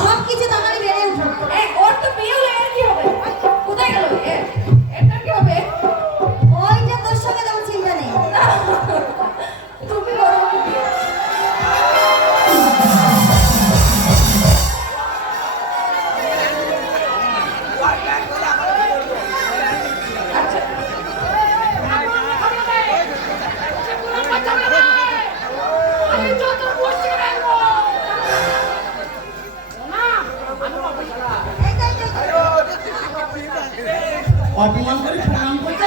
সবকিছু তাড়াতাড়ি বেড়ে উঠো। ওর তো বিয়ে হলো, এর কি হবে? কোথায় গেল এটা? কি হবে? ওইটা তোর সঙ্গে তেমন চিন্তা নেই। তুমি বড় অপমান করে প্রণাম করতে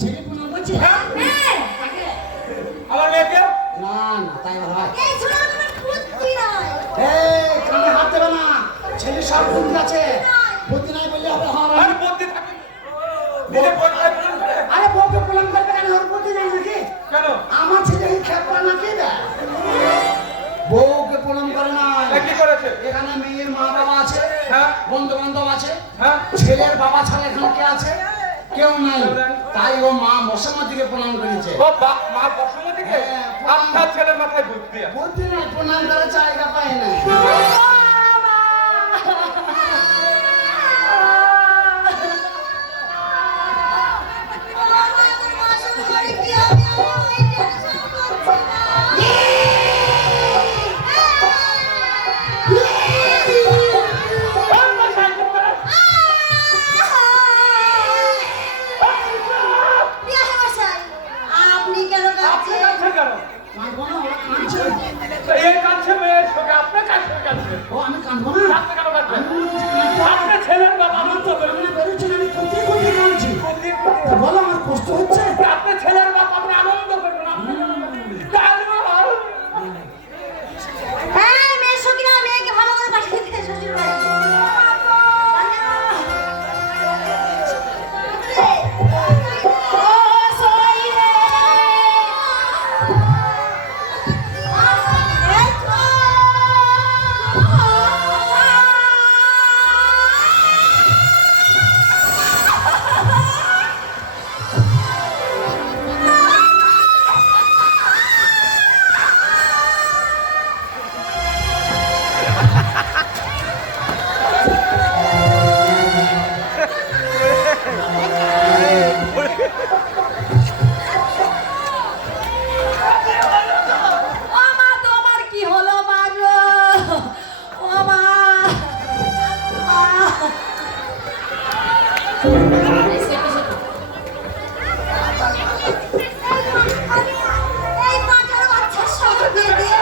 ছেলে প্রণাম করছে আমার মেয়েকে না না তাই হয় এই ছোড়া তোমার বুদ্ধি নাই। এই কানে হাত দেবে না ছেলে সব বুদ্ধি আছে বুদ্ধি নাই বললে হবে হ্যাঁ আর বুদ্ধি থাকে নিজে পরিচয় প্রদান করে আরে বউকে প্রণাম করবে কেন ওর বুদ্ধি নাই নাকি কেন আমার ছেলে খেপ করে নাকি বউকে প্রণাম করে না কি করেছে এখানে মেয়ের মা বাবা আছে হ্যাঁ বন্ধু বান্ধব আছে হ্যাঁ ছেলের বাবা ছাড়া এখানে কে আছে কেউ নাই তাই ও মা বসমাতিকে প্রণাম করেছে ও মা বসুমতীকে আপনার ছেলের মাথায় বুদ্ধি আছে বুদ্ধি নাই প্রণাম করার জায়গা পায় না আপনি কেন কাঁদছেন? কাছে কেন কাঁদবো না ওরা কাঁদছে এই কাছে মেয়ের সঙ্গে আপনার কাছে কাছে ও আমি কাঁদবো না আপনি কেন কাঁদছেন আমি বলছি কাঁদবো না। আপনার ছেলের বাবা আমার তো বেরোনে বেরোচ্ছে না, আমি কোথায় কোথায় কাঁদছি তা বলো আমার কষ্ট হচ্ছে আপনার ছেলের বাবা আপনি আনন্দ করবেন হ্যাঁ, মেয়ের সখীরা মেয়েকে ভালো করে পাঠিয়ে দিতে শ্বশুর বাড়ি। ও সই রে। ও মা, তোমার কি হলো মা গো? ও মা। এই পাঁচটা বাচ্চার সঙ্গে বিয়ে দিয়ে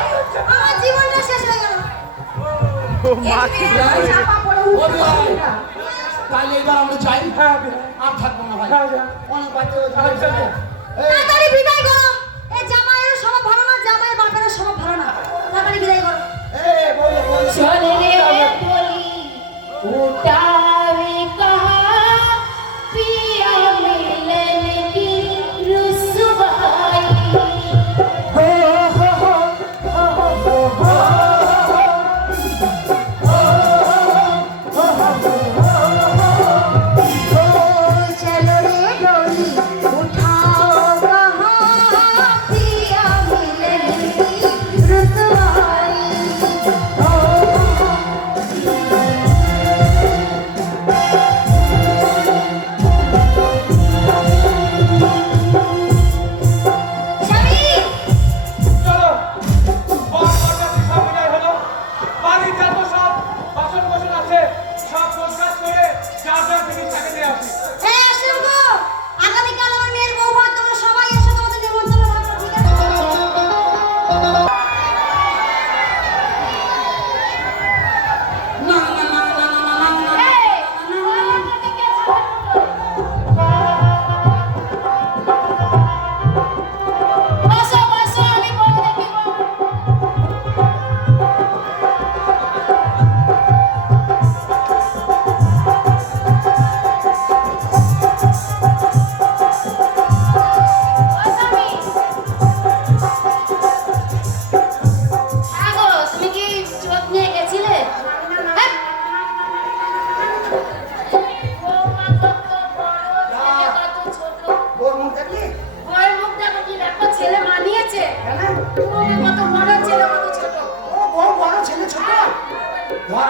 আমার জীবনটা শেষ হয়ে গেল। চাপা পড়ে উঠতে পারছি না। তাহলে এবার আমরা যাই হ্যাঁ আর থাকবো না ভাই অনেক বাচ্চা তাড়াতাড়ি বিদায় করো। এই জামাইয়ের স্বভাব ভালো না, জামাইয়ের বাপের স্বভাব ভালো না। তাড়াতাড়ি বিদায় করো। চলে রে বলি উঠাवे कहा पिया मिलन की रुसवाई हो हो हो हो हो चलो रे डोली उठाओ कहा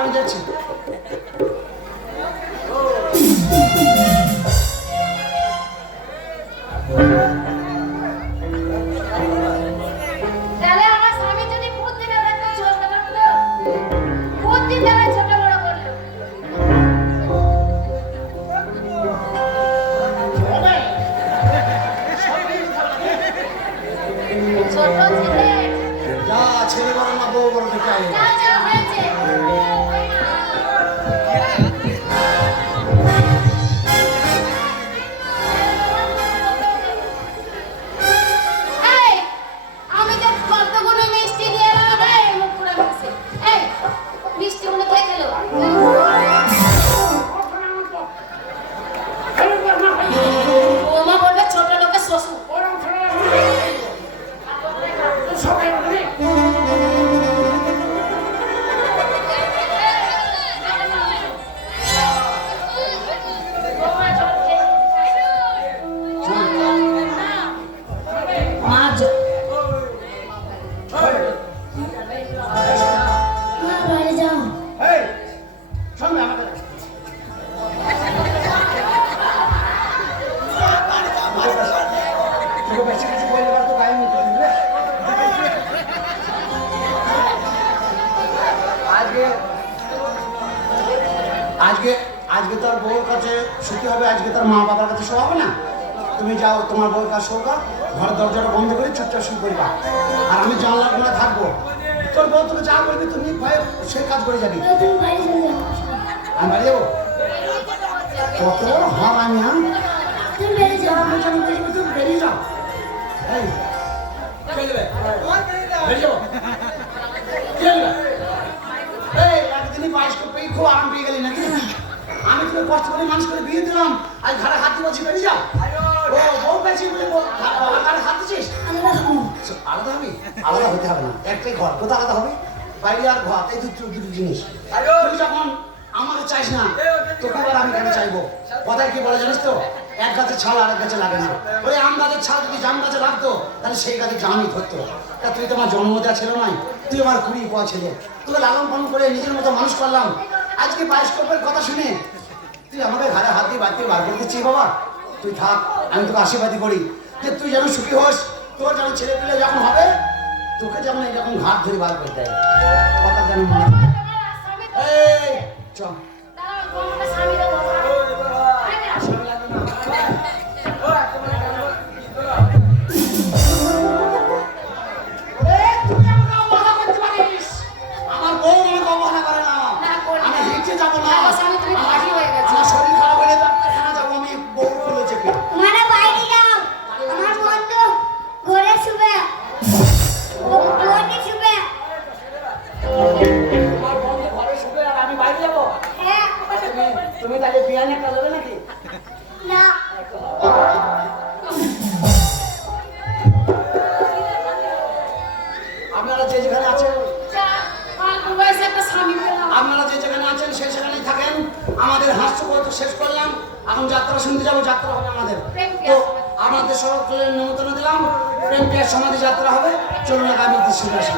আমি দেখছি। তাহলে আমার স্বামী যদি বুদ্ধি না থাকতো ছোট করতো, বুদ্ধি দ্বারা ছোট বড় করলো। ছোট ছেলে, যা ছেলে বড় না বউ বড় দেখে আয়। যা যা হয়েছে। এই, আমি যে কতগুলো মিষ্টি নিয়ে এলাম, এই মুখ পুরো মিশে। এই, মিষ্টিগুলো কে খেলো? বৌমা বলবে ছোট লোকের শ্বশুর। মা বাইরে যাও। এই, শোন না আমাকে। তোকে বেশি কিছু বললে তো গায়ে মুখে দিবে। আজকে আজকে আজকে তোর বউর কাছে শুতে হবে, আজকে তোর মা বাবার কাছে শোয়া হবে না। তুমি যাও তোমার বউর কাছে শোকা, ঘরের দরজাটা বন্ধ করে চুপচাপ শুয়ে পড়বা। আর আমি জানলা কোণে থাকবো। তোর বউ তোকে যা করবি তুমি ভয়ে সেই কাজ করে যাবি। আমি বাড়ি যাবো। কত বড় হার আমি, হ্যাঁ তুমি বেরিয়ে যাও। তুমি বেরিয়ে যাও। এই চলবে বেরিয়ে যাবো। চলবে। এই একদিনই বায়োস্কোপ পেয়ে খুব আরাম পেয়ে গেলি নাকি? আমি তোকে কষ্ট করে মানুষ করে বিয়ে দিলাম, আজ ঘরে হাত দিয়ে বলছি বেরিয়ে যাও। ও বউ পেয়েছি বলে ঘরে হাত দিচ্ছিস? আলাদা হবি? আলাদা হতে হবে না, একটাই ঘর। কোথায় আলাদা হবে? বাইরে আর ঘর, এই দুটো জিনিস। তুই যখন আমাকে চাইস না, তোকে আবার আমি কেন চাইবো? কথায় কি বলে জানিস তো, এক গাছে ছাল আর এক গাছে লাগে না। ওই আম গাছের ছাল যদি জাম গাছে লাগতো তাহলে সেই গাছে জামই ধরতো। তা তুই তো আমার জন্ম দেওয়া ছিল নয়, তুই আমার কুড়ি পাওয়া ছেলে। তোকে লালন পালন করে নিজের মতো মানুষ করলাম। আজকে বায়োস্কোপের কথা শুনে তুই আমাকে ঘরে হাত দিয়ে বাড়িতে বার করে দিচ্ছিস। বাবা তুই থাক, আমি তোকে আশীর্বাদই করি যে তুই যেন সুখী হোস, তোর যেন ছেলে পেলে যখন হবে তোকে যেমন এরকম ঘাট ধরে বার করে দেয়। কথা যেন মনে থাকে। এই চ আমার বউ আমাকে অবহেলা করে না। আমি হেঁটে যাবো না, আমার শরীর খারাপ হয়ে ডাক্তারখানা যাবো। আমি বউ খুলে চেপে মানে বাইরে যাও। আমার বন্ধু ঘরে শুবে, ঘরে শুবে। তোমার বন্ধু ঘরে শুবে আর আমি বাইরে যাবো। হ্যাঁ। তুমি তাহলে বিয়ানে একটা দেবে নাকি? না। আপনারা যে যেখানে আছেন, অল্প বয়সে একটা স্বামী পেলাম। আপনারা যে যেখানে আছেন সেই সেখানেই থাকেন। আমাদের হাস্যকৌতুক শেষ করলাম, এখন যাত্রা শুনতে যাবো। যাত্রা হবে আমাদের, তো আমাদের সকলের নিমন্ত্রণ দিলাম। প্রেম পিয়ার সমাধি যাত্রা হবে। চলুন আগামী দৃশ্যে আসি।